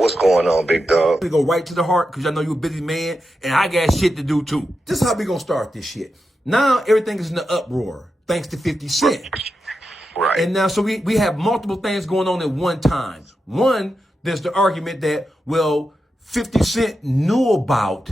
What's going on, big dog? We go right to the heart because I know you're a busy man and I got shit to do too. This is how we gonna start this shit. Now everything is in the uproar thanks to 50 Cent. Right. And now so we have multiple things going on at one time. One, there's the argument that, well, 50 Cent knew about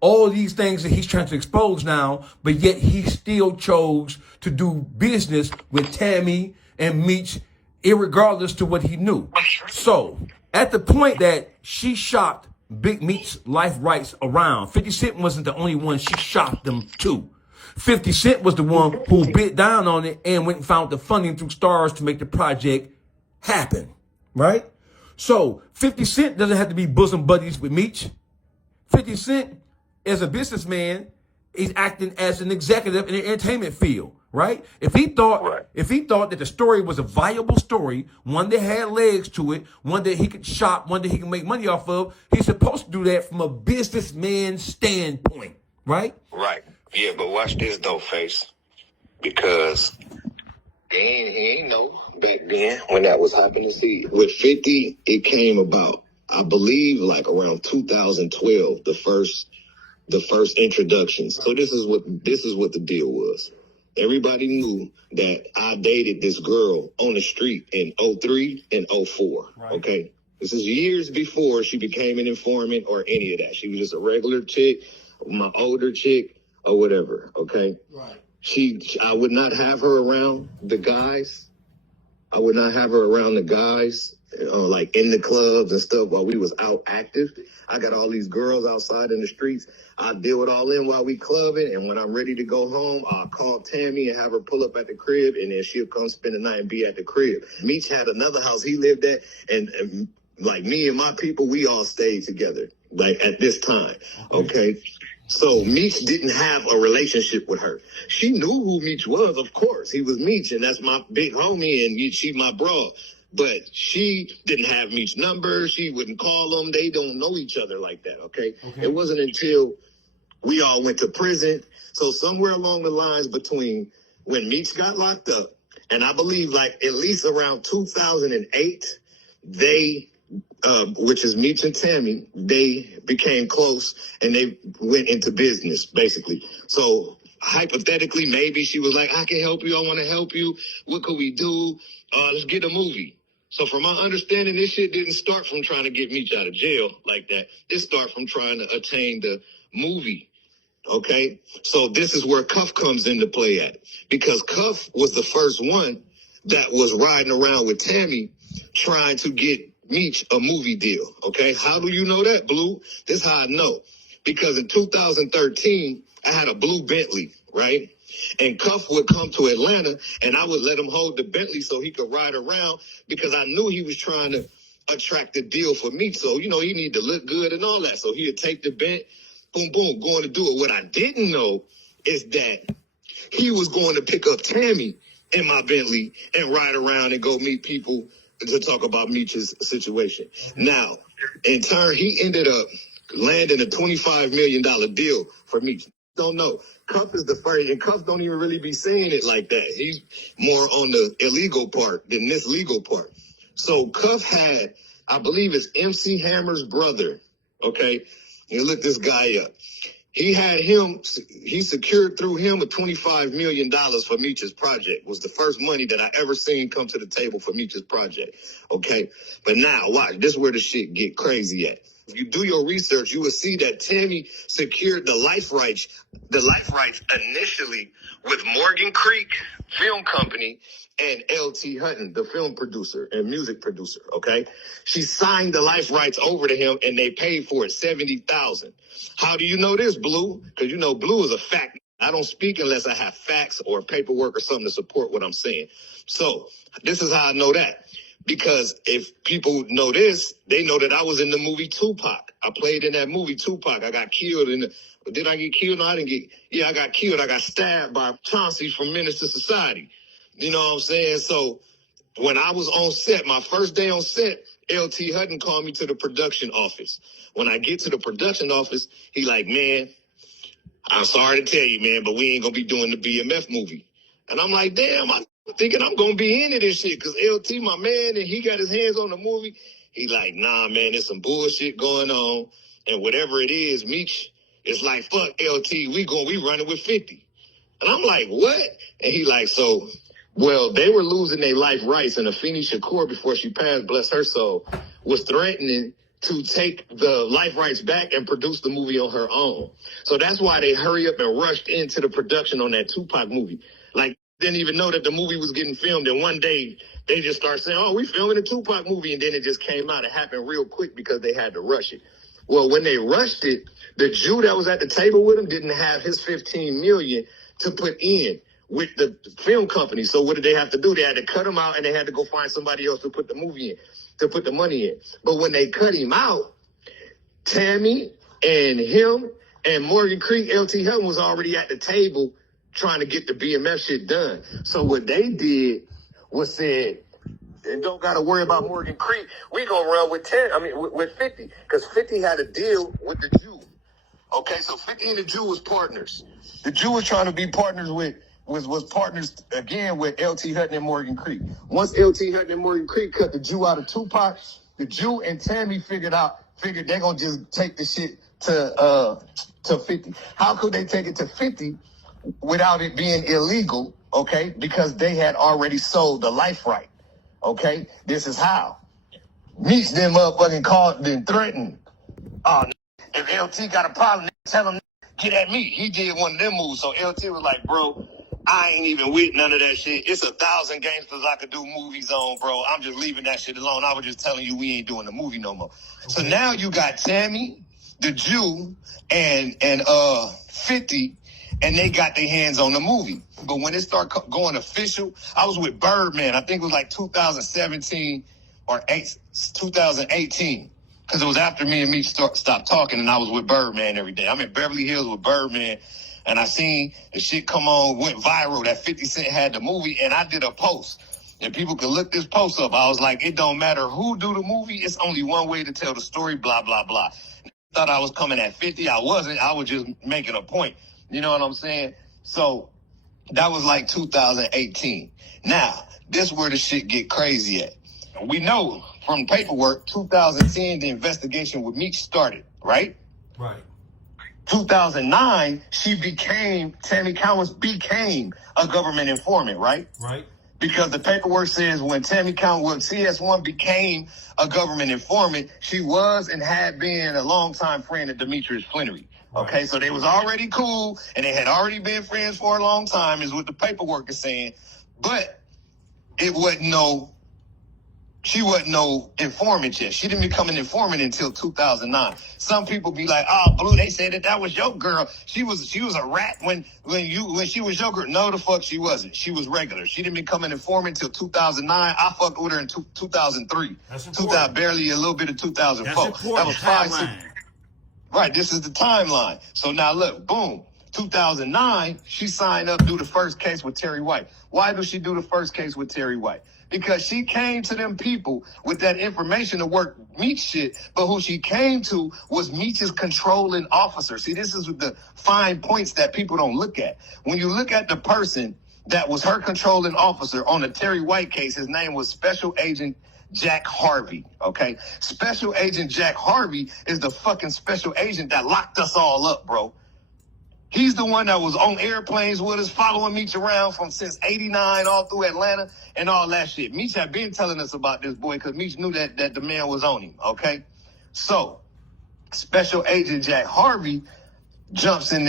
all these things that he's trying to expose now, but yet he still chose to do business with Tammy and Meech, irregardless to what he knew. So, at the point that she shopped Big Meech's life rights around, 50 Cent wasn't the only one she shopped them to. 50 Cent was the one who bit down on it and went and found the funding through Stars to make the project happen, right? So 50 Cent doesn't have to be bosom buddies with Meech. 50 Cent, as a businessman, is acting as an executive in the entertainment field, right? If he thought that the story was a viable story, one that had legs to it, one that he could shop, one that he can make money off of, he's supposed to do that from a businessman standpoint, right? Right. Yeah, but watch this though, Face. Because he ain't know back then when that was happening. See, with 50, it came about, I believe, like around 2012, the first introductions. So this is what the deal was. Everybody knew that I dated this girl on the street in 03 and 04. Right. Okay. This is years before she became an informant or any of that. She was just a regular chick, my older chick, or whatever. Okay. Right. I would not have her around the guys. Like in the clubs and stuff while we was out active. I got all these girls outside in the streets. I deal with all them while we clubbing. And when I'm ready to go home, I'll call Tammy and have her pull up at the crib. And then she'll come spend the night and be at the crib. Meech had another house he lived at. And like me and my people, we all stayed together. Like at this time. Okay. So Meech didn't have a relationship with her. She knew who Meech was, of course. He was Meech, and that's my big homie, and she my bro. But she didn't have Meech's number. She wouldn't call him. They don't know each other like that, okay? It wasn't until we all went to prison. So somewhere along the lines between when Meech got locked up, and I believe like at least around 2008, they... which is Meech and Tammy, they became close and they went into business, basically. So hypothetically, maybe she was like, I can help you. I want to help you. What could we do? Let's get a movie. So from my understanding, this shit didn't start from trying to get Meech out of jail like that. It started from trying to attain the movie. Okay? So this is where Cuff comes into play at. Because Cuff was the first one that was riding around with Tammy trying to get Meech a movie deal, okay? How do you know that, Blue? This is how I know. Because in 2013, I had a blue Bentley, right? And Cuff would come to Atlanta, and I would let him hold the Bentley so he could ride around because I knew he was trying to attract the deal for Meech. So, you know, he needed to look good and all that. So he'd take the Bent, boom, boom, going to do it. What I didn't know is that he was going to pick up Tammy in my Bentley and ride around and go meet people to talk about Meech's situation. Okay. Now, in turn, he ended up landing a $25 million deal for Meech. Don't know. Cuff is the first, and Cuff don't even really be saying it like that. He's more on the illegal part than this legal part. So Cuff had, I believe it's MC Hammer's brother, okay? You look this guy up. He secured through him a $25 million for Meech's project. Was the first money that I ever seen come to the table for Meech's project. Okay. But now watch, this is where the shit get crazy at. If you do your research, you will see that Tammy secured the life rights initially with Morgan Creek Film Company and L.T. Hutton, the film producer and music producer, okay? She signed the life rights over to him, and they paid for it, $70,000. How do you know this, Blue? Because, you know, Blue is a fact. I don't speak unless I have facts or paperwork or something to support what I'm saying. So this is how I know that. Because if people know this, they know that I was in the movie Tupac. I played in that movie Tupac. I got killed did I get killed? No, I didn't get, I got killed. I got stabbed by Chauncey from Menace to Society. You know what I'm saying? So when I was on set, my first day on set, L.T. Hutton called me to the production office. When I get to the production office, he like, man, I'm sorry to tell you, man, but we ain't going to be doing the BMF movie. And I'm like, damn, I'm thinking I'm going to be into this shit because LT, my man, and he got his hands on the movie. He like, nah, man, there's some bullshit going on. And whatever it is, Meech is like, fuck LT, we running with 50. And I'm like, what? And he like, well, they were losing their life rights, and Afeni Shakur, before she passed, bless her soul, was threatening to take the life rights back and produce the movie on her own. So that's why they hurry up and rushed into the production on that Tupac movie. Like, didn't even know that the movie was getting filmed, and one day they just start saying, oh, we filming a Tupac movie, and then it just came out. It happened real quick because they had to rush it. Well, when they rushed it, the Jew that was at the table with him didn't have his $15 million to put in with the film company. So what did they have to do? They had to cut him out, and they had to go find somebody else to put the movie in, to put the money in. But when they cut him out, Tammy and him and Morgan Creek, LT Helton was already at the table trying to get the BMF shit done. So what they did was said, and don't got to worry about Morgan Creek. We gonna run with with 50, because 50 had a deal with the Jew. Okay, so 50 and the Jew was partners. The Jew was trying to be partners was partners again with LT Hutton and Morgan Creek. Once LT Hutton and Morgan Creek cut the Jew out of Tupac, the Jew and Tammy figured they're gonna just take the shit to 50. How could they take it to 50 without it being illegal? Okay, because they had already sold the life right. Okay, this is how. Meech them motherfucking called, then threatened. Oh, if LT got a problem, tell him get at me. He did one of them moves. So LT was like, bro, I ain't even with none of that shit. It's 1,000 gangsters I could do movies on, bro. I'm just leaving that shit alone. I was just telling you we ain't doing the movie no more. Okay. So now you got Tammy, the Jew, and 50, and they got their hands on the movie. But when it started going official, I was with Birdman. I think it was like 2017 or 2018. Because it was after me and Meech stopped talking, and I was with Birdman every day. I'm in Beverly Hills with Birdman, and I seen the shit come on, went viral, that 50 Cent had the movie, and I did a post. And people could look this post up. I was like, it don't matter who do the movie, it's only one way to tell the story, blah, blah, blah. Thought I was coming at 50. I wasn't. I was just making a point. You know what I'm saying? So that was like 2018. Now, this where the shit get crazy at. We know from paperwork, 2010, the investigation with Meech started, right? Right. 2009, Tammy Cowens became a government informant, right? Right. Because the paperwork says when Tammy Cowens, CS1 became a government informant, she was and had been a longtime friend of Demetrius Flannery. Okay, so they was already cool, and they had already been friends for a long time, is what the paperwork is saying. But she wasn't no informant yet. She didn't become an informant until 2009. Some people be like, oh, Blue, they said that was your girl. She was a rat when she was your girl. No, the fuck she wasn't. She was regular. She didn't become an informant until 2009. I fucked with her in 2003. That's important. Barely a little bit of 2004. That's important. That was 5 6. Right, this is the timeline. So now look, boom. 2009, she signed up to do the first case with Terry White. Why does she do the first case with Terry White? Because she came to them people with that information to work Meech shit, but who she came to was Meech's controlling officer. See, this is the fine points that people don't look at. When you look at the person that was her controlling officer on the Terry White case, his name was Special Agent Jack Harvey, okay? Special Agent Jack Harvey is the fucking special agent that locked us all up, bro. He's the one that was on airplanes with us, following Meech around since 89 all through Atlanta and all that shit. Meech had been telling us about this boy because Meech knew that the man was on him, okay? So, Special Agent Jack Harvey jumps in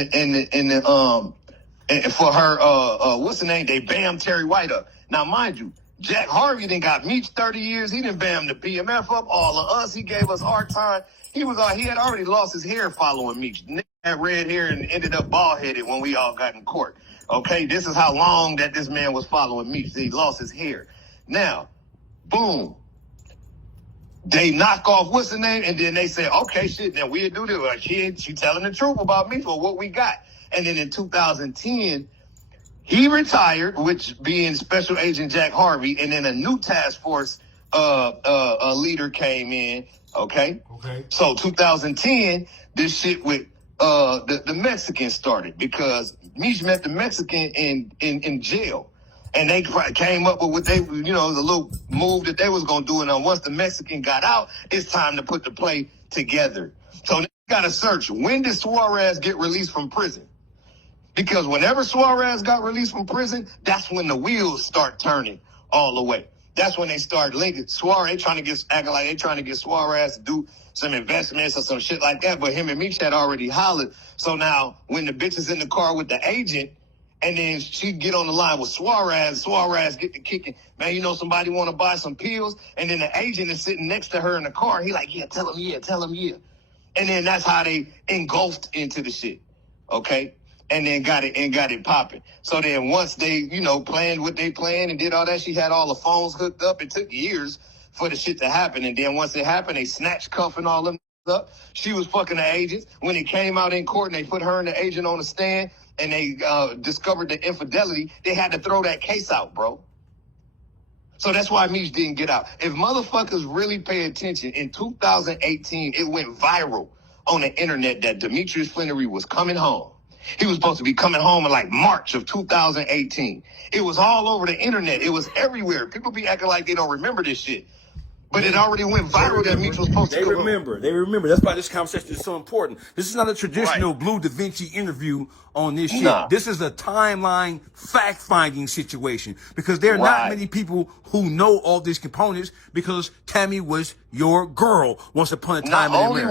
for her, what's the name? They bammed Terry White up. Now, mind you, Jack Harvey done got Meech 30 years. He done bammed the BMF up, all of us. He gave us our time. He had already lost his hair following Meech. Nigga had red hair and ended up bald-headed when we all got in court. Okay, this is how long that this man was following Meech. He lost his hair. Now, boom. They knock off what's the name, and then they say, okay, shit, now we'll do this. Like, she telling the truth about Meech for what we got. And then in 2010, he retired, which being Special Agent Jack Harvey, and then a new task force leader came in. Okay. So 2010, this shit with the Mexican started because Meech met the Mexican in jail. And they came up with what they, the little move that they was going to do. And once the Mexican got out, it's time to put the play together. So they got to search. When did Suarez get released from prison? Because whenever Suarez got released from prison, that's when the wheels start turning all the way. That's when they start linking. Suarez acting like they trying to get Suarez to do some investments or some shit like that. But him and Meech had already hollered. So now when the bitch is in the car with the agent, and then she get on the line with Suarez get to kicking. Man, somebody want to buy some pills? And then the agent is sitting next to her in the car. He like, yeah, tell him yeah. And then that's how they engulfed into the shit. Okay? And then got it popping. So then once they, planned what they planned and did all that, she had all the phones hooked up. It took years for the shit to happen. And then once it happened, they snatched cuffing all them up. She was fucking the agents. When it came out in court and they put her and the agent on the stand and they discovered the infidelity, they had to throw that case out, bro. So that's why Meech didn't get out. If motherfuckers really pay attention, in 2018, it went viral on the internet that Demetrius Flannery was coming home. He was supposed to be coming home in like March of 2018. It was all over the internet. It was everywhere. People be acting like they don't remember this shit. But it already went viral that Meech was supposed to come home. They remember. That's why this conversation is so important. This is not a traditional Bleu Davinci interview on this shit. Nah. This is a timeline fact-finding situation because there are not many people who know all these components because Tammy was your girl once upon a time. Not only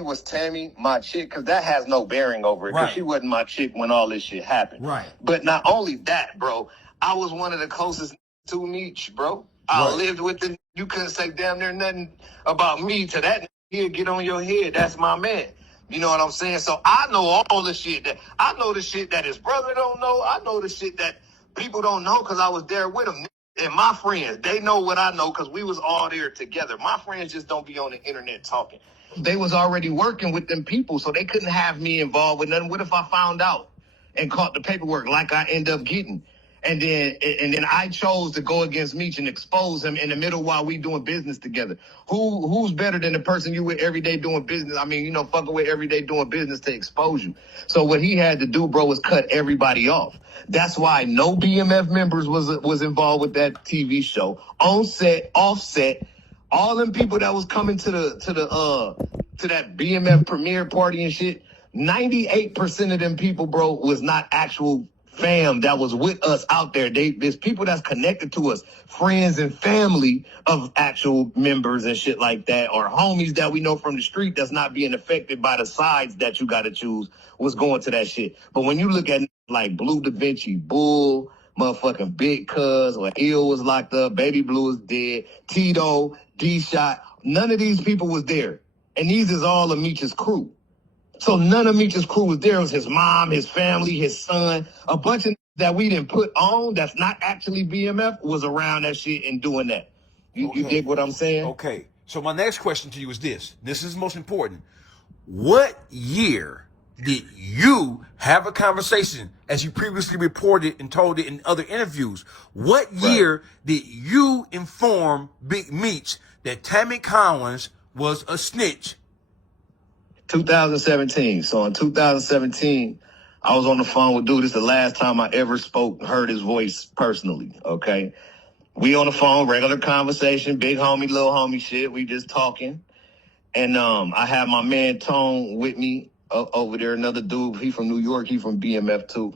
was Tammy my chick, because that has no bearing over it, because she wasn't my chick when all this shit happened. Right. But not only that, bro, I was one of the closest to Meech, bro. I lived with him. You couldn't say damn near nothing about me to that. He'll get on your head. That's my man. You know what I'm saying? So I know all the shit I know the shit that his brother don't know. I know the shit that people don't know because I was there with him. And my friends, they know what I know because we was all there together. My friends just don't be on the internet talking. They was already working with them people, so they couldn't have me involved with nothing. What if I found out and caught the paperwork like I end up getting? And then I chose to go against Meech and expose him in the middle while we doing business together. Who's better than the person you with every day doing business? I mean, fucking with every day doing business to expose you. So what he had to do, bro, was cut everybody off. That's why no BMF members was involved with that TV show. On set, off set, all them people that was coming to that BMF premiere party and shit. 98% of them people, bro, was not actual fam that was with us out there. There's people that's connected to us, friends and family of actual members and shit like that, or homies that we know from the street that's not being affected by the sides that you got to choose was going to that shit. But when you look at like Bleu Davinci, Bull, motherfucking Big Cuz, or Ill was locked up, Baby Blue is dead, Tito, D-Shot, none of these people was there. And these is all of Meech's crew. So none of Meech's crew was there. It was his mom, his family, his son. A bunch of that we didn't put on that's not actually BMF was around that shit and doing that. You dig what I'm saying? Okay. So my next question to you is this. This is most important. What year did you have a conversation, as you previously reported and told it in other interviews? What year did you inform Big Meech that Tammy Collins was a snitch? 2017. So in 2017, I was on the phone with dude. This is the last time I ever heard his voice personally, okay? We on the phone, regular conversation, big homie, little homie shit. We just talking. And I had my man Tone with me over there, another dude. He from New York. He from BMF too.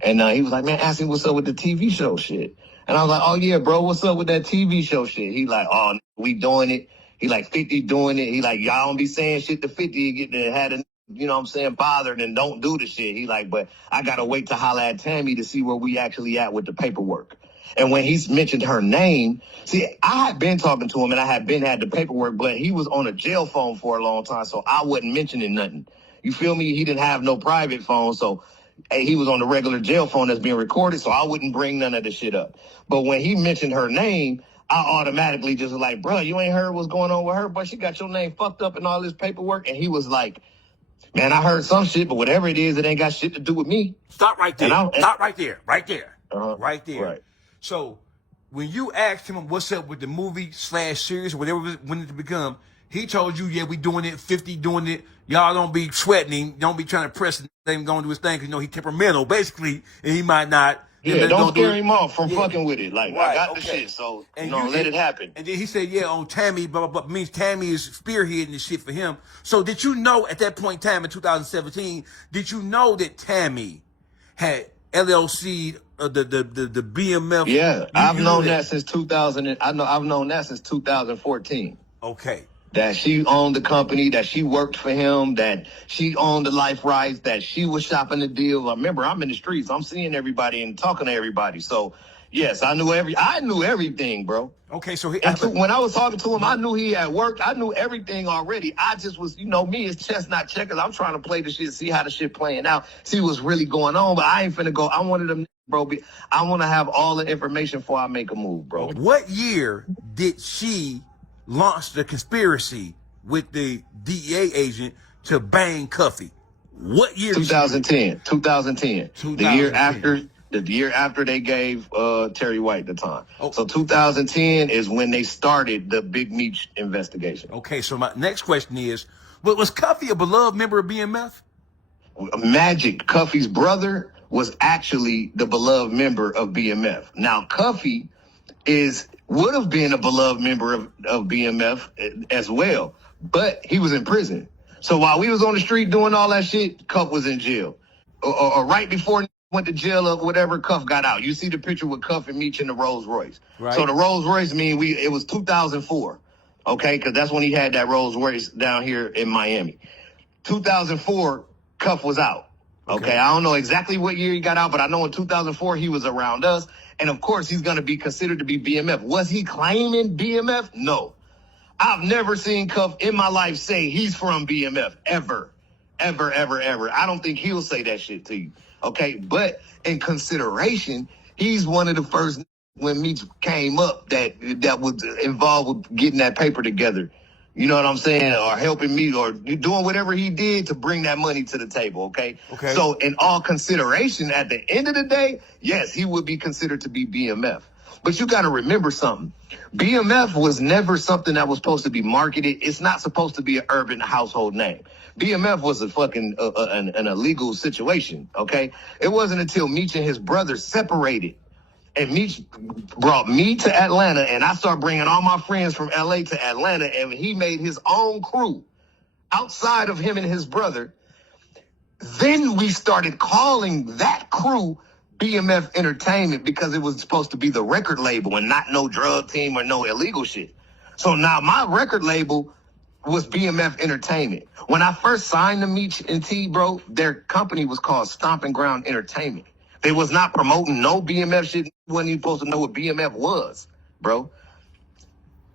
And he was like, man, ask him what's up with the TV show shit. And I was like, oh, yeah, bro, what's up with that TV show shit? He like, oh, we doing it. He like 50 doing it. He like, y'all don't be saying shit to 50. You get to had a, bothered and don't do the shit. He like, but I got to wait to holler at Tammy to see where we actually at with the paperwork. And when he's mentioned her name, see, I had been talking to him and I had the paperwork, but he was on a jail phone for a long time. So I wasn't mentioning nothing. You feel me? He didn't have no private phone. So he was on the regular jail phone that's being recorded. So I wouldn't bring none of the shit up. But when he mentioned her name, I automatically just was like, bro, you ain't heard what's going on with her, but she got your name fucked up in all this paperwork. And he was like, man, I heard some shit, but whatever it is, it ain't got shit to do with me. Stop right there. Stop right there. Right there. Right there. Right. So when you asked him what's up with the movie/series or whatever it wanted to become, he told you, yeah, we doing it, 50 doing it. Y'all don't be sweating him. Don't be trying to press him going to do his thing because, he temperamental, basically, and he might not Yeah, Then don't don't do scare it. him off from Yeah. fucking with it. Like, I Right. got the Okay. shit, so, And let it happen. And then he said, yeah, on Tammy, blah, blah, blah. Means Tammy is spearheading the shit for him. So did you know at that point in time in 2017, did you know that Tammy had LLC, the BMF? Yeah, You I've knew known that. that since 2000. I've known that since 2014. Okay. That she owned the company, that she worked for him, that she owned the life rights, that she was shopping the deal. Remember, I'm in the streets. I'm seeing everybody and talking to everybody. So, yes, I knew everything, bro. Okay, so When I was talking to him, I knew he had worked. I knew everything already. I just was, me, it's chestnut checkers. I'm trying to play the shit, see how the shit playing out, see what's really going on. But I ain't finna go. I wanted them, bro. I want to have all the information before I make a move, bro. what year did she launch the conspiracy with the DEA agent to bang Cuffy? What year? 2010. 2010. 2010. The year after they gave Terry White the time. Oh. So 2010 is when they started the Big Meech investigation. Okay, so my next question is, was Cuffy a beloved member of BMF? Magic, Cuffy's brother, was actually the beloved member of BMF. Now, Cuffy would have been a beloved member of BMF as well, but he was in prison. So while we was on the street doing all that shit, Cuff was in jail. Or right before he went to jail or whatever, Cuff got out. You see the picture with Cuff and Meech in the Rolls Royce. Right. So the Rolls Royce it was 2004, okay? Because that's when he had that Rolls Royce down here in Miami. 2004, Cuff was out. Okay, I don't know exactly what year he got out, but I know in 2004 he was around us. And of course, he's going to be considered to be BMF. Was he claiming BMF? No. I've never seen Cuff in my life say he's from BMF, ever. Ever, ever, ever. I don't think he'll say that shit to you. Okay, but in consideration, he's one of the first when Meech came up that was involved with getting that paper together. You know what I'm saying? Or helping me or doing whatever he did to bring that money to the table, okay? Okay. So in all consideration, at the end of the day, yes, he would be considered to be BMF. But you got to remember something. BMF was never something that was supposed to be marketed. It's not supposed to be an urban household name. BMF was a fucking an illegal situation, okay? It wasn't until Meech and his brother separated and Meech brought me to Atlanta, and I started bringing all my friends from L.A. to Atlanta, and he made his own crew outside of him and his brother. Then we started calling that crew BMF Entertainment because it was supposed to be the record label and not no drug team or no illegal shit. So now my record label was BMF Entertainment. When I first signed to Meech and T, bro, their company was called Stomping Ground Entertainment. They was not promoting no BMF shit. Wasn't even supposed to know what BMF was, bro.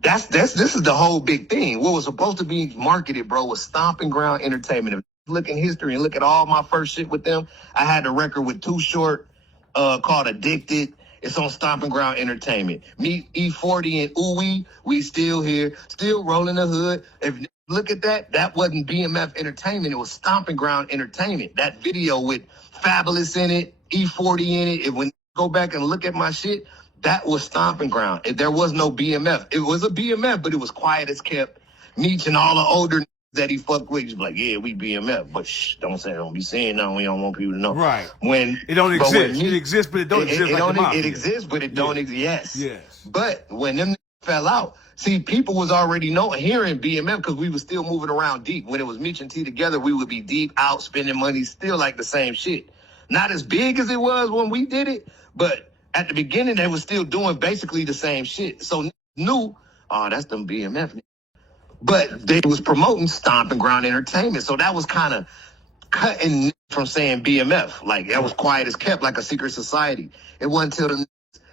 This is the whole big thing. What was supposed to be marketed, bro, was Stomping Ground Entertainment. If you look in history and look at all my first shit with them, I had a record with Too Short called Addicted. It's on Stomping Ground Entertainment. Me, E40 and Ooey, we still here, still rolling the hood. If you look at that wasn't BMF Entertainment. It was Stomping Ground Entertainment. That video with Fabulous in it, E40 in it. When you go back and look at my shit, that was Stomping Ground. There was no BMF. It was a BMF, but it was quiet as kept. Meech and all the older that he fucked with, just like, yeah, we BMF, but shh, don't be saying nothing. We don't want people to know. Right. When it don't exist. It exists, but it don't exist. It exists, but it don't exist. Yes. But when them fell out, see, people was already hearing BMF because we was still moving around deep. When it was Meech and T together, we would be deep out spending money, still like the same shit. Not as big as it was when we did it, but at the beginning, they was still doing basically the same shit. So knew, oh, that's them BMF. But they was promoting Stomping Ground Entertainment. So that was kind of cutting from saying BMF. Like, that was quiet as kept, like a secret society. It wasn't until the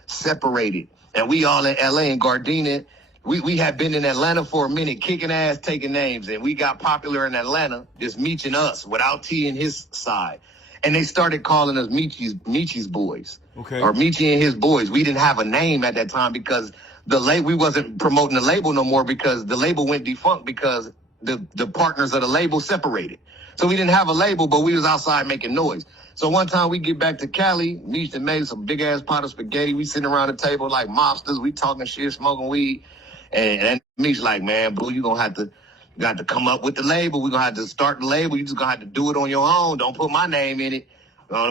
separated. And we all in L.A. and Gardena. We had been in Atlanta for a minute, kicking ass, taking names. And we got popular in Atlanta, just Meech and us, without T and his side. And they started calling us Meechie's boys. Okay. Or Meechie and his boys. We didn't have a name at that time because we wasn't promoting the label no more because the label went defunct because the partners of the label separated. So we didn't have a label, but we was outside making noise. So one time we get back to Cali, Meech and made some big ass pot of spaghetti. We sitting around the table like mobsters. We talking shit, smoking weed. And Meech like, man, boo, you got to come up with the label. We're going to have to start the label. You just going to have to do it on your own. Don't put my name in it.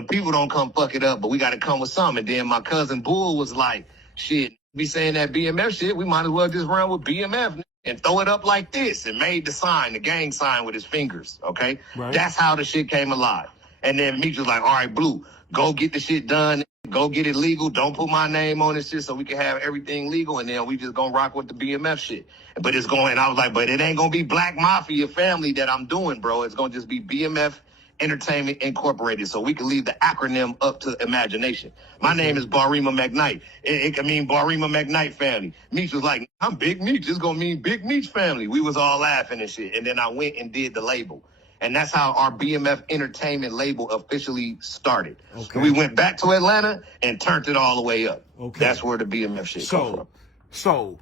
People don't come fuck it up, but we got to come with something. And then my cousin Bull was like, shit, be saying that BMF shit, we might as well just run with BMF and throw it up like this, and made the sign, the gang sign with his fingers, okay? Right. That's how the shit came alive. And then Meech was like, all right, Blue, go get the shit done. Go get it legal. Don't put my name on this shit so we can have everything legal. And then we just gonna rock with the BMF shit. But it's going, and I was like, but it ain't gonna be Black Mafia family that I'm doing, bro. It's gonna just be BMF Entertainment Incorporated, so we can leave the acronym up to imagination. My name is Barima McKnight. It can mean Barima McKnight family. Meech was like, I'm Big Meech. It's gonna mean Big Meech family. We was all laughing and shit. And then I went and did the label. And that's how our BMF Entertainment label officially started. Okay. We went back to Atlanta and turned it all the way up. Okay. That's where the BMF shit come from. So,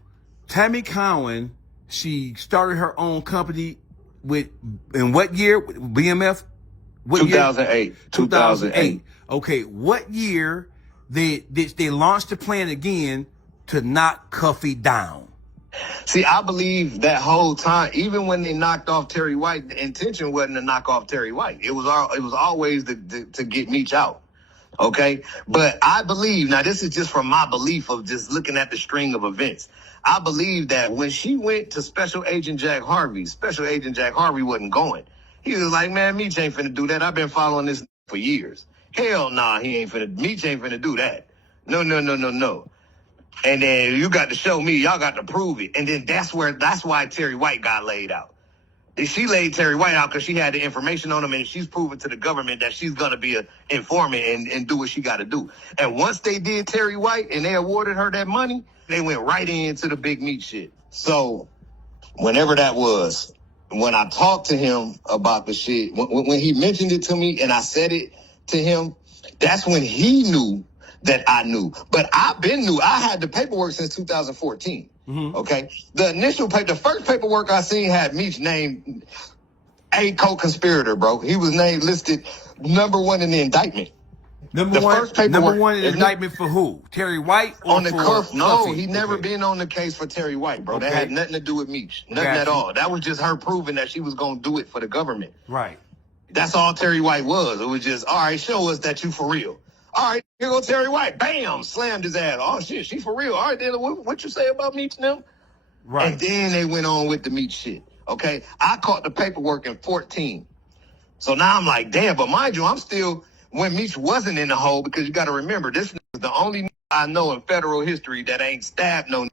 Tammy Cowan, she started her own company in what year? BMF? What 2008. Year? 2008. Okay, what year did they launch the plan again to knock Cuffy down? See, I believe that whole time, even when they knocked off Terry White, the intention wasn't to knock off Terry White. It was always to get Meech out. Okay? But I believe, now this is just from my belief of just looking at the string of events. I believe that when she went to Special Agent Jack Harvey wasn't going. He was like, man, Meech ain't finna do that. I've been following this for years. Hell nah, Meech ain't finna do that. No. And then you got to show me, y'all got to prove it. And then that's why Terry White got laid out. She laid Terry White out because she had the information on him, and she's proven to the government that she's going to be an informant and do what she got to do. And once they did Terry White and they awarded her that money, they went right into the Big Meech shit. So whenever that was, when I talked to him about the shit, when he mentioned it to me and I said it to him, that's when he knew that I knew. But I've been knew. I had the paperwork since 2014. Mm-hmm. Okay? The first paperwork I seen had Meech named a co-conspirator, bro. He was listed number one in the indictment. Number one in the indictment for who? Terry White or on the cuff? No, he never been on the case for Terry White, bro. That had nothing to do with Meech. Nothing at all. That was just her proving that she was going to do it for the government. Right. That's all Terry White was. It was just, all right, show us that you for real. All right, here go Terry White. Bam! Slammed his ass. Oh, shit, she for real. All right, then what you say about Meech and them? Right. And then they went on with the Meech shit. Okay? I caught the paperwork in 14. So now I'm like, damn, but mind you, I'm still, when Meech wasn't in the hole, because you got to remember, this is the only I know in federal history that ain't stabbed no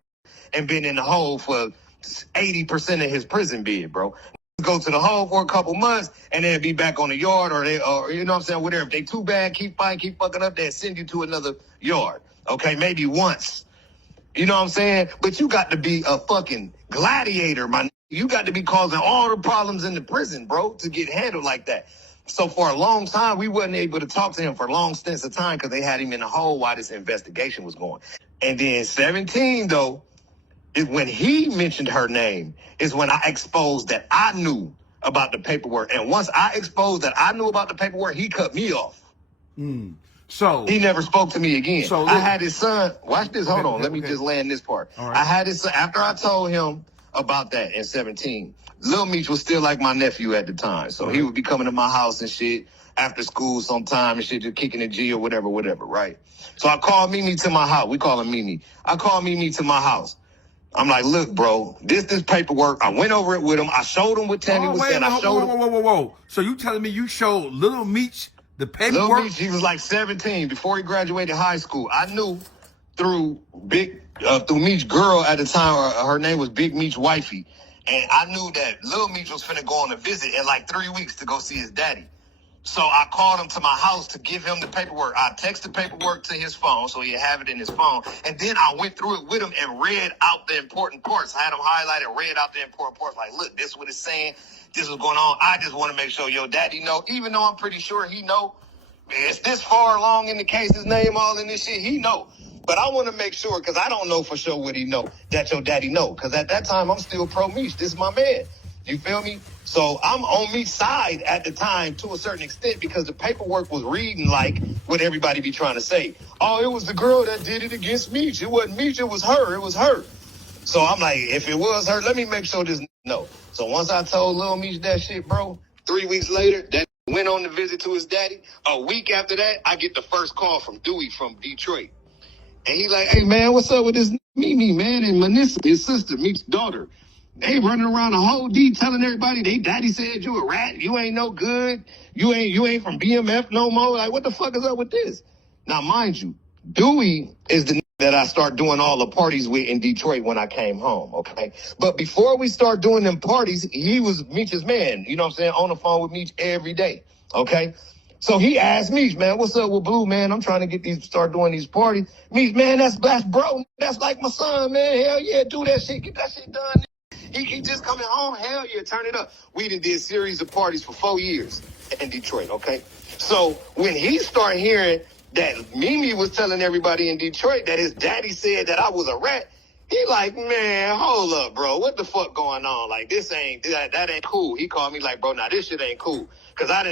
and been in the hole for 80% of his prison bid, bro. Go to the hole for a couple months and then be back on the yard, or you know what I'm saying, whatever. If they too bad, keep fighting, keep fucking up, they'll send you to another yard. Okay, maybe once. You know what I'm saying? But you got to be a fucking gladiator, man. You got to be causing all the problems in the prison, bro, to get handled like that. So for a long time, we wasn't able to talk to him for long stints of time because they had him in the hole while this investigation was going. And then 17, though, is when he mentioned her name, is when I exposed that I knew about the paperwork. And once I exposed that I knew about the paperwork, he cut me off. So he never spoke to me again. So I had his son. Watch this. Hold on. Let me just land this part. Right. I had his son. After I told him about that in 17, Lil Meech was still like my nephew at the time. So he would be coming to my house and shit after school sometime and shit, just kicking the G or whatever, right? So I called Mimi to my house. We call him Mimi. I called Mimi to my house. I'm like, look, bro, this paperwork. I went over it with him. I showed him what Tammy was saying. I showed him. Whoa. So you telling me you showed Little Meech the paperwork? Little Meech, he was like 17 before he graduated high school. I knew through Meech's girl at the time, her name was Big Meech wifey. And I knew that Lil Meech was finna go on a visit in like 3 weeks to go see his daddy. So I called him to my house to give him the paperwork. I texted paperwork to his phone so he'd have it in his phone. And then I went through it with him and read out the important parts. I had him highlighted, read out the important parts. Like, look, this is what it's saying. This is going on. I just want to make sure your daddy know, even though I'm pretty sure he know. It's this far along in the case, his name all in this shit, he know. But I want to make sure, because I don't know for sure what he know, that your daddy know. Because at that time, I'm still pro Meech. This is my man. You feel me? So I'm on Meech's side at the time to a certain extent because the paperwork was reading like what everybody be trying to say. Oh, it was the girl that did it against Meech. It wasn't Meech, it was her. It was her. So I'm like, if it was her, let me make sure this no. So once I told Lil Meech that shit, bro, 3 weeks later, that Went on the visit to his daddy. A week after that, I get the first call from Dewey from Detroit. And he like, hey, man, what's up with this Mimi, man? And Manissa, his sister, Meech's daughter. They running around the whole D telling everybody they daddy said you a rat. You ain't no good. You ain't from BMF no more. Like, what the fuck is up with this? Now, mind you, Dewey is the that I start doing all the parties with in Detroit when I came home, okay? But before we start doing them parties, he was Meech's man, you know what I'm saying, on the phone with Meech every day, okay? So he asked Meech, man, what's up with Blue, man? I'm trying to start doing these parties. Meech, man, that's bro. That's like my son, man. Hell yeah, do that shit. Get that shit done. He just coming home. Hell yeah, turn it up. We done did a series of parties for 4 years in Detroit, okay? So when he started hearing that Mimi was telling everybody in Detroit that his daddy said that I was a rat, he like, man, hold up, bro. What the fuck going on? Like, that ain't cool. He called me like, bro, now this shit ain't cool. Cause I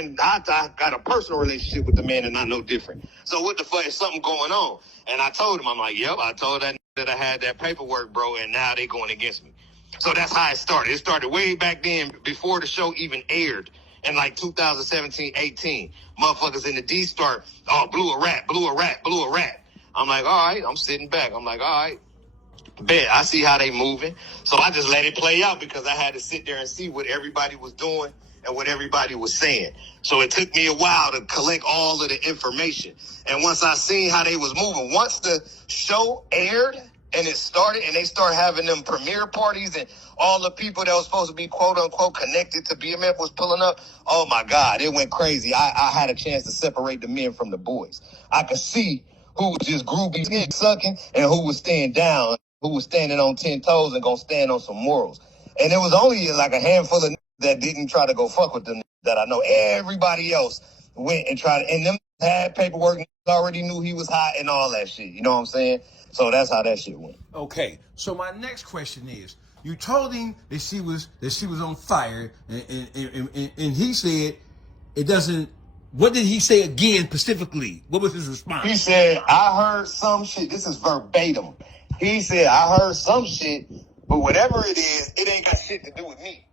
got a personal relationship with the man and I know different. So what the fuck is something going on? And I told him, I'm like, yep, I told that I had that paperwork, bro, and now they going against me. So that's how it started. It started way back then before the show even aired. In like 2017, 18, motherfuckers in the D start, oh, blew a rat. I'm like, all right, I'm sitting back. I'm like, all right, bet, I see how they moving. So I just let it play out because I had to sit there and see what everybody was doing and what everybody was saying. So it took me a while to collect all of the information. And once I seen how they was moving, once the show aired and it started and they started having them premiere parties and all the people that was supposed to be quote unquote connected to BMF was pulling up, oh my God, it went crazy. I had a chance to separate the men from the boys. I could see who was just groovy sucking and who was staying down, who was standing on 10 toes and gonna stand on some morals. And it was only like a handful of that didn't try to go fuck with them that I know. Everybody else went and tried, and them had paperwork, already knew he was hot and all that shit. You know what I'm saying? So that's how that shit went. Okay, so my next question is: you told him that she was on fire, and he said it doesn't. What did he say again specifically? What was his response? He said, I heard some shit. This is verbatim. He said, I heard some shit, but whatever it is, it ain't got shit to do with me.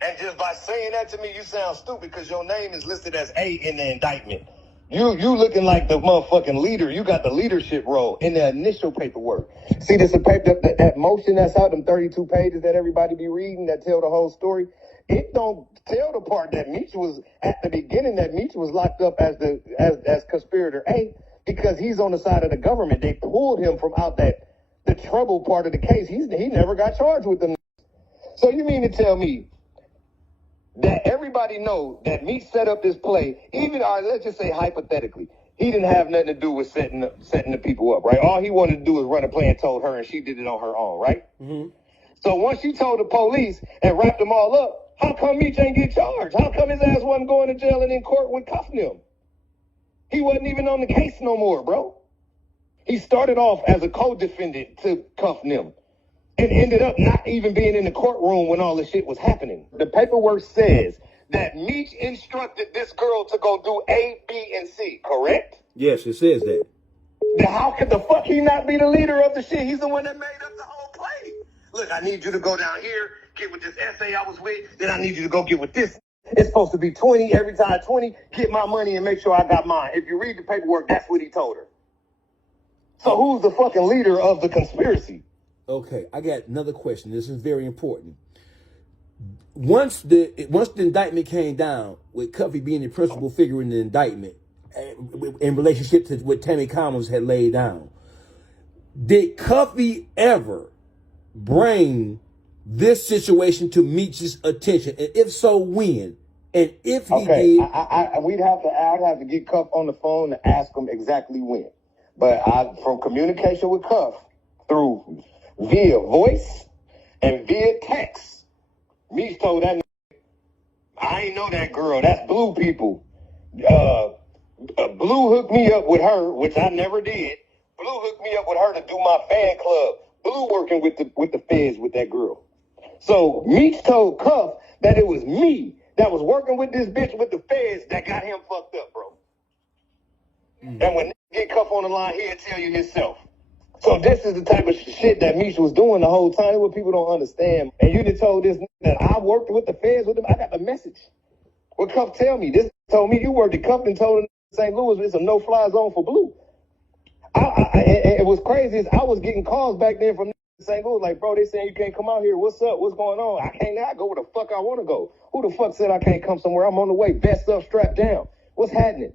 And just by saying that to me, you sound stupid because your name is listed as A in the indictment. You looking like the motherfucking leader. You got the leadership role in the initial paperwork. See, this paper, that motion that's out, them 32 pages that everybody be reading that tell the whole story. It don't tell the part that Meech was at the beginning, that Meech was locked up as conspirator A because he's on the side of the government. They pulled him from out the trouble part of the case. He never got charged with them. So you mean to tell me that everybody know that Meech set up this play, even, let's just say hypothetically, he didn't have nothing to do with setting the people up, right? All he wanted to do was run a play and told her, and she did it on her own, right? Mm-hmm. So once she told the police and wrapped them all up, how come Meech ain't get charged? How come his ass wasn't going to jail and in court with cuffing him? He wasn't even on the case no more, bro. He started off as a co-defendant to cuff him and ended up not even being in the courtroom when all this shit was happening. The paperwork says that Meech instructed this girl to go do A, B, and C, correct? Yes, it says that. Then how could the fuck he not be the leader of the shit? He's the one that made up the whole play. Look, I need you to go down here, get with this essay I was with, then I need you to go get with this. It's supposed to be 20 every time 20, get my money and make sure I got mine. If you read the paperwork, that's what he told her. So who's the fucking leader of the conspiracy? Okay, I got another question. This is very important. Once the indictment came down, with Cuffy being the principal figure in the indictment, in relationship to what Tammy Collins had laid down, did Cuffy ever bring this situation to Meech's attention? And if so, when? And if he did, I'd have to get Cuff on the phone to ask him exactly when. But from communication with Cuff through via voice and via text, Meech told that I ain't know that girl. That's Blue people. Blue hooked me up with her, which I never did. Blue hooked me up with her to do my fan club. Blue working with the feds with that girl. So Meech told Cuff that it was me that was working with this bitch with the feds that got him fucked up, bro. And when get Cuff on the line, he'll tell you himself. So this is the type of shit that Meech was doing the whole time. What people don't understand. And you just told this that I worked with the feds with them. I got the message. What Cuff tell me? This told me you worked at Cuff and told him St. Louis it's a no-fly zone for Blue. It was crazy. I was getting calls back then from St. Louis, like, bro, they saying you can't come out here. What's up? What's going on? I can't now go where the fuck I want to go. Who the fuck said I can't come somewhere? I'm on the way, vest up, strapped down. What's happening?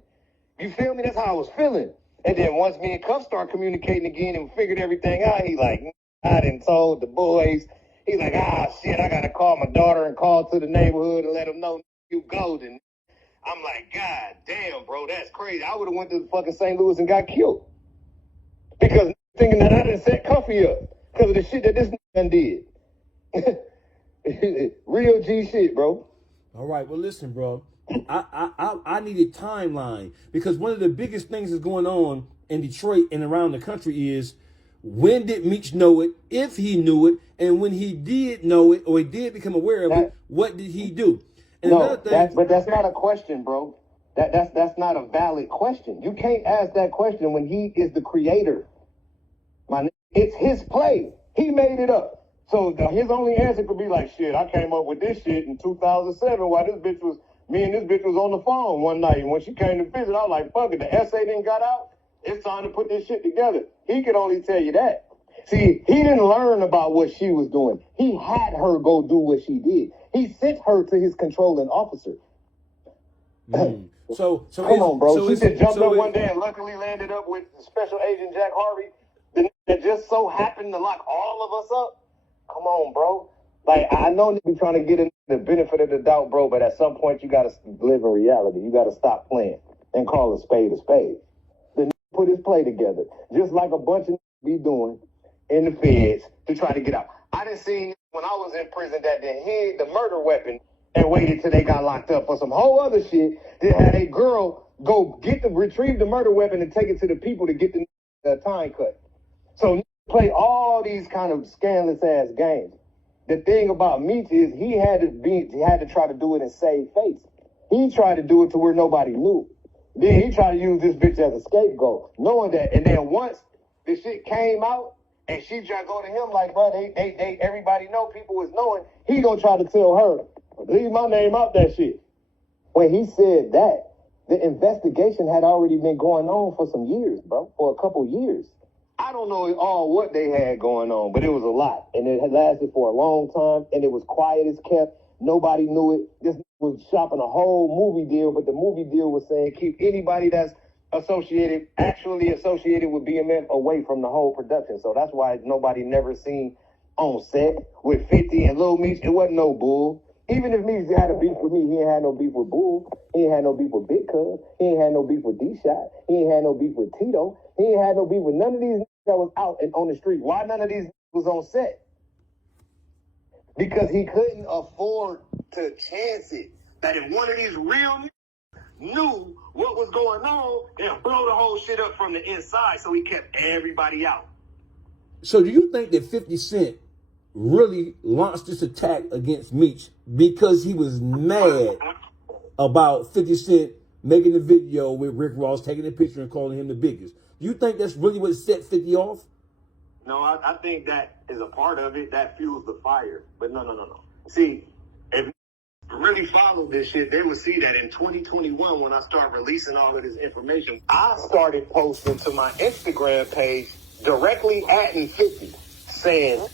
You feel me? That's how I was feeling. And then once me and Cuff start communicating again and figured everything out, he like, I done told the boys. He's like, shit, I got to call my daughter and call to the neighborhood and let them know you golden. I'm like, God damn, bro, that's crazy. I would have went to fucking St. Louis and got killed. Because thinking that I done set Cuffy up because of the shit that this done did. Real G shit, bro. All right, well, listen, bro. I need a timeline because one of the biggest things that's going on in Detroit and around the country is when did Meech know it, if he knew it, and when he did know it or he did become aware of it, what did he do? And no, but that's not a question, bro. That's not a valid question. You can't ask that question when he is the creator. It's his play. He made it up. So his only answer could be like, shit, I came up with this shit in 2007 while me and this bitch was on the phone one night. And when she came to visit, I was like, fuck it, the essay didn't got out. It's time to put this shit together. He could only tell you that. See, he didn't learn about what she was doing. He had her go do what she did. He sent her to his controlling officer. So come on, bro. She just jumped up one day and luckily landed up with Special Agent Jack Harvey that just so happened to lock all of us up. Come on, bro. Like, I know they be trying to get the benefit of the doubt, bro, but at some point you got to live in reality. You got to stop playing and call a spade a spade. The put his play together, just like a bunch of be doing in the feds to try to get out. I done seen when I was in prison that they hid the murder weapon and waited till they got locked up for some whole other shit. They had a girl go retrieve the murder weapon and take it to the people to get the time cut. So play all these kind of scandalous ass games. The thing about Meech is he had to try to do it and save face. He tried to do it to where nobody knew. Then he tried to use this bitch as a scapegoat, knowing that. And then once the shit came out and she tried to go to him like, bro, they everybody know, people was knowing, he gonna try to tell her, leave my name out that shit. When he said that, the investigation had already been going on for some years, bro, for a couple years. I don't know all what they had going on, but it was a lot. And it had lasted for a long time, and it was quiet as kept. Nobody knew it. This was shopping a whole movie deal, but the movie deal was saying keep anybody that's actually associated with BMF away from the whole production. So that's why nobody never seen on set with 50 and Lil Meech. It wasn't no bull. Even if Meech had a beef with me, he ain't had no beef with Bull. He ain't had no beef with Big Cuz. He ain't had no beef with D-Shot. He ain't had no beef with Tito. He ain't had no beef with none of these that was out and on the street. Why none of these was on set? Because he couldn't afford to chance it. That if one of these real knew what was going on, they'll blow the whole shit up from the inside, so he kept everybody out. So do you think that 50 Cent really launched this attack against Meech because he was mad about 50 Cent making the video with Rick Ross, taking the picture and calling him the biggest? Do you think that's really what set 50 off? No, I think that is a part of it. That fuels the fire. But no. See, if you really followed this shit, they would see that in 2021, when I start releasing all of this information, I started posting to my Instagram page directly atting 50, saying,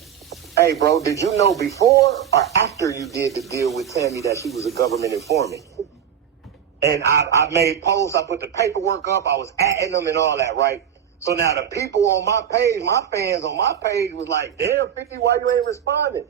hey, bro, did you know before or after you did the deal with Tammy that she was a government informant? And I made posts, I put the paperwork up, I was atting them and all that, right? So now the people on my page, my fans on my page was like, damn, 50, why you ain't responding?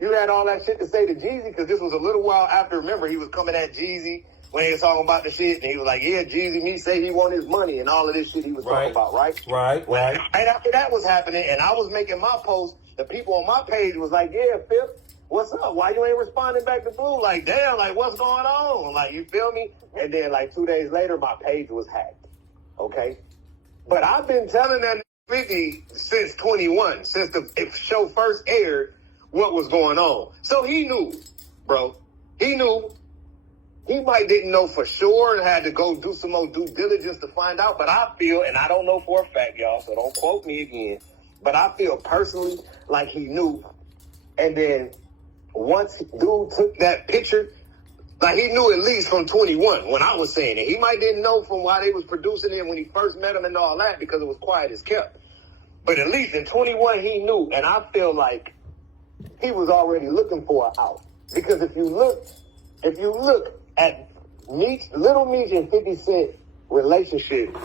You had all that shit to say to Jeezy, because this was a little while after, remember, he was coming at Jeezy when he was talking about the shit, and he was like, yeah, Jeezy, me say he want his money, and all of this shit he was talking about, right? Right. And after that was happening, and I was making my post, the people on my page was like, yeah, Fifth, what's up? Why you ain't responding back to Blue? Like, damn, like, what's going on? Like, you feel me? And then, like, 2 days later, my page was hacked, okay? But I've been telling that 50 since 21, since the show first aired, what was going on. So he knew, bro. He knew. He might didn't know for sure and had to go do some more due diligence to find out. But I feel, and I don't know for a fact, y'all, so don't quote me again, but I feel personally like he knew. And then once dude took that picture Like, he knew at least from 21 when I was saying it. He might didn't know from why they was producing it when he first met him and all that because it was quiet as kept. But at least in 21 he knew, and I feel like he was already looking for an out. Because if you look at Meech, Little Meech and 50 Cent relationship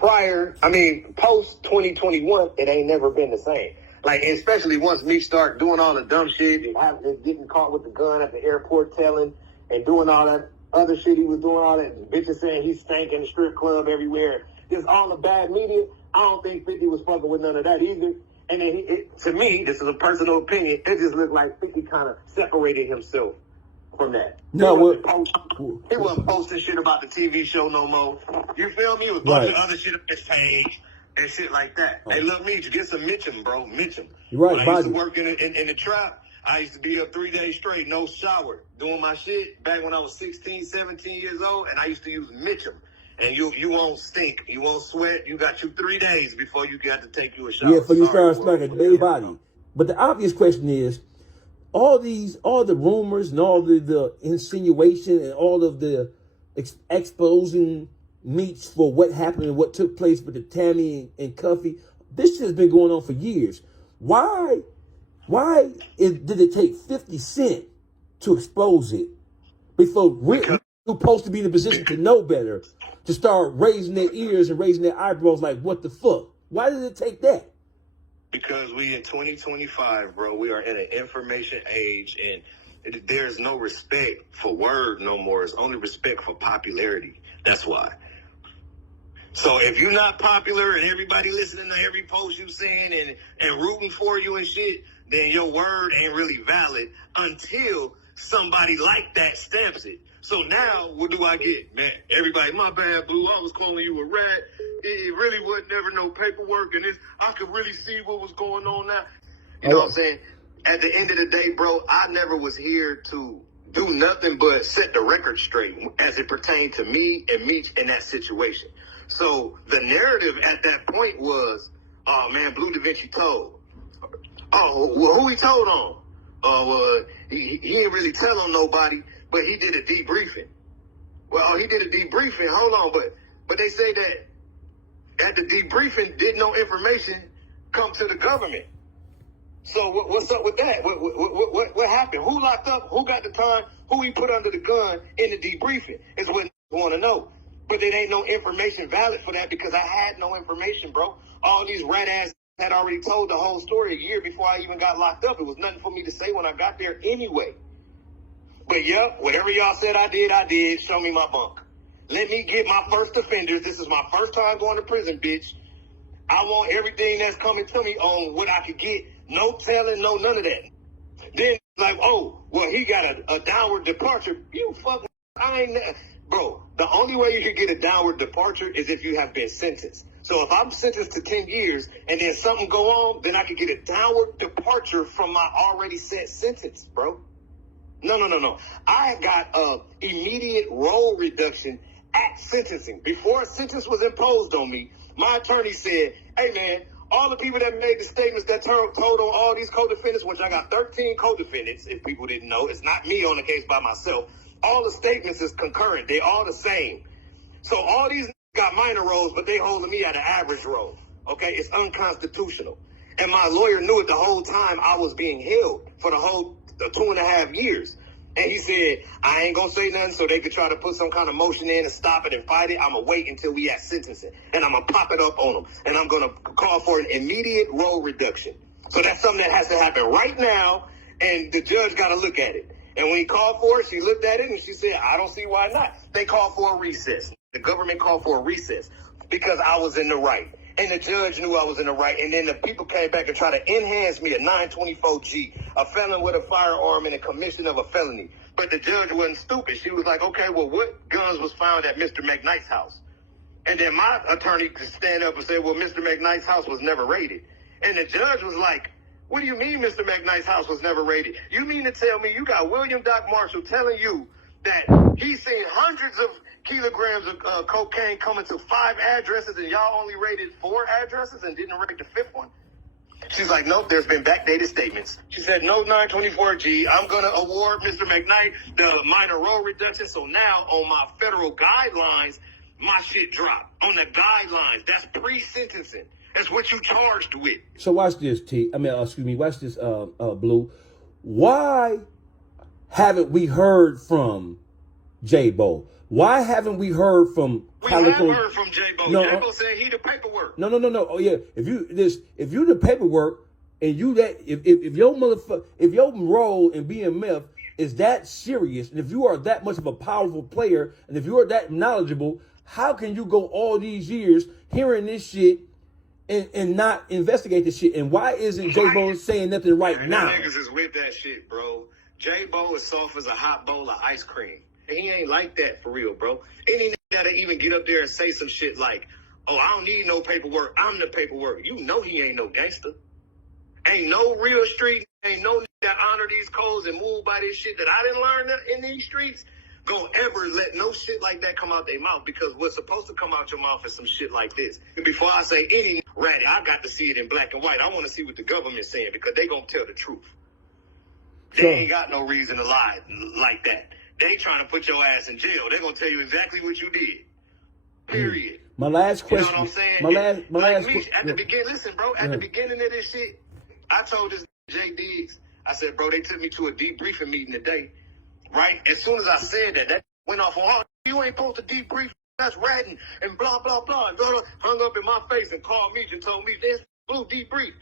post 2021, it ain't never been the same. Like, especially once Meech started doing all the dumb shit and getting caught with the gun at the airport telling and doing all that other shit he was doing, all that bitches saying he stank in the strip club everywhere. Just all the bad media. I don't think 50 was fucking with none of that either. And then to me, this is a personal opinion, it just looked like 50 kind of separated himself from that. No, he wasn't posting shit about the TV show no more. You feel me? It was a bunch of other shit on his page and shit like that. Hey, look, me, get some Mitchum, bro. Mitchum. You're right, when I used to work in the trap, I used to be up 3 days straight, no shower, doing my shit back when I was 16, 17 years old, and I used to use Mitchum. And you won't stink, you won't sweat. You got 3 days before you got to take you a shower. Yeah, for you start smelling the body. But the obvious question is, all the rumors and all the insinuation and all of the exposing Meech for what happened and what took place with the Tammy and Cuffy, this shit has been going on for years. Why did it take 50 Cent to expose it before we're supposed to be in a position to know better, to start raising their ears and raising their eyebrows like, what the fuck? Why did it take that? Because we in 2025, bro. We are in an information age, and there's no respect for word no more. It's only respect for popularity. That's why. So if you're not popular and everybody listening to every post you saying and rooting for you and shit, then your word ain't really valid until somebody like that stamps it. So now, what do I get, man? Everybody, my bad, Blue. I was calling you a rat. It really wasn't never no paperwork, and I could really see what was going on now. You know what I'm saying? At the end of the day, bro, I never was here to do nothing but set the record straight as it pertained to me and Meech in that situation. So the narrative at that point was, oh, man, Bleu Davinci told. Oh, well, who he told on? Well, he didn't really tell on nobody, but he did a debriefing. Well, he did a debriefing. Hold on, but they say that at the debriefing, did no information come to the government. So what's up with that? What happened? Who locked up? Who got the time? Who he put under the gun in the debriefing is what I want to know. But there ain't no information valid for that because I had no information, bro. All these rat ass had already told the whole story a year before I even got locked up. It was nothing for me to say when I got there anyway. But yeah, whatever y'all said I did. Show me my bunk. Let me get my first offenders. This is my first time going to prison, bitch. I want everything that's coming to me on what I could get. No telling, no none of that. Then like, oh, well, he got a downward departure. You fucking, bro, the only way you can get a downward departure is if you have been sentenced. So if I'm sentenced to 10 years and then something go on, then I can get a downward departure from my already set sentence, bro. No. I got a immediate role reduction at sentencing. Before a sentence was imposed on me, my attorney said, hey, man, all the people that made the statements that told on all these co-defendants, which I got 13 co-defendants, if people didn't know, it's not me on the case by myself. All the statements is concurrent. They all the same. So all these got minor roles, but they holding me at an average role. Okay, it's unconstitutional. And my lawyer knew it the whole time I was being held for the whole 2.5 years. And he said, I ain't gonna say nothing so they could try to put some kind of motion in and stop it and fight it. I'm gonna wait until we at sentencing. And I'm gonna pop it up on them. And I'm gonna call for an immediate role reduction. So that's something that has to happen right now. And the judge gotta look at it. And when he called for it, she looked at it and she said, I don't see why not. They called for a recess. The government called for a recess because I was in the right. And the judge knew I was in the right. And then the people came back and tried to enhance me a 924G, a felon with a firearm and a commission of a felony. But the judge wasn't stupid. She was like, okay, well, what guns was found at Mr. McKnight's house? And then my attorney could stand up and say, well, Mr. McKnight's house was never raided. And the judge was like, what do you mean Mr. McKnight's house was never raided? You mean to tell me you got William Doc Marshall telling you that he's seen hundreds of kilograms of cocaine coming to 5 addresses and y'all only raided 4 addresses and didn't raid the 5th one? She's like, nope, there's been backdated statements. She said, no 924G, I'm going to award Mr. McKnight the minor role reduction. So now on my federal guidelines, my shit dropped. On the guidelines, that's pre-sentencing. That's what you charged with. So watch this, watch this, Blue. Why haven't we heard from J-Bo? Why haven't we heard from Calico? We have heard from J-Bo. No, J-Bo said he the paperwork. No. Oh yeah. If you the paperwork and you that if your role in BMF is that serious, and if you are that much of a powerful player, and if you are that knowledgeable, how can you go all these years hearing this shit and not investigate this shit? And why isn't J-Bo saying nothing right now? Niggas is with that shit, bro. J-Bo is soft as a hot bowl of ice cream. He ain't like that for real, bro. Any nigga that'll even get up there and say some shit like, oh, I don't need no paperwork, I'm the paperwork. You know he ain't no gangster. Ain't no real street, ain't no nigga that honor these codes and move by this shit that I didn't learn in these streets gonna ever let no shit like that come out their mouth, because what's supposed to come out your mouth is some shit like this. And before I say any ratty, I got to see it in black and white. I want to see what the government's saying, because they gonna tell the truth. They ain't got no reason to lie like that. They trying to put your ass in jail. They're going to tell you exactly what you did. Period. My last question. You know what I'm saying? My last question. At the beginning, listen, bro, at the beginning of this shit, I told this Jay Diggs, I said, bro, they took me to a debriefing meeting today, right? As soon as I said that, that went off on, oh, you ain't supposed to debrief, that's ratting, and blah, blah, blah. And hung up in my face and called Meech and told me, this Blue debrief.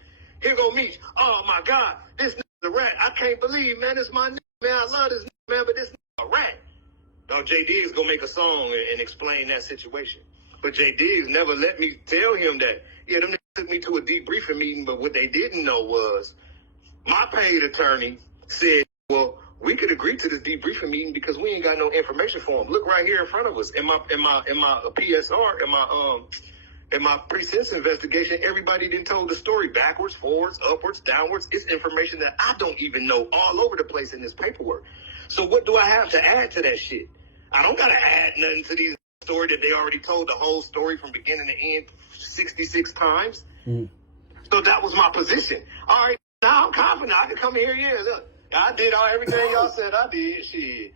Here go Meech. Oh, my God, this nigga's a rat. I can't believe, man, it's my nigga, man. I love this nigga, man, but this a rat. Now, J. Diggs gonna make a song and explain that situation. But J. Diggs never let me tell him that, yeah, them niggas took me to a debriefing meeting, but what they didn't know was my paid attorney said, well, we could agree to this debriefing meeting because we ain't got no information for him. Look right here in front of us. In my PSR, in my pre-sentence investigation, everybody done told the story backwards, forwards, upwards, downwards. It's information that I don't even know all over the place in this paperwork. So what do I have to add to that shit? I don't got to add nothing to these story that they already told the whole story from beginning to end 66 times. So that was my position. All right, now I'm confident. I can come here, yeah, look. I did everything y'all said I did, shit.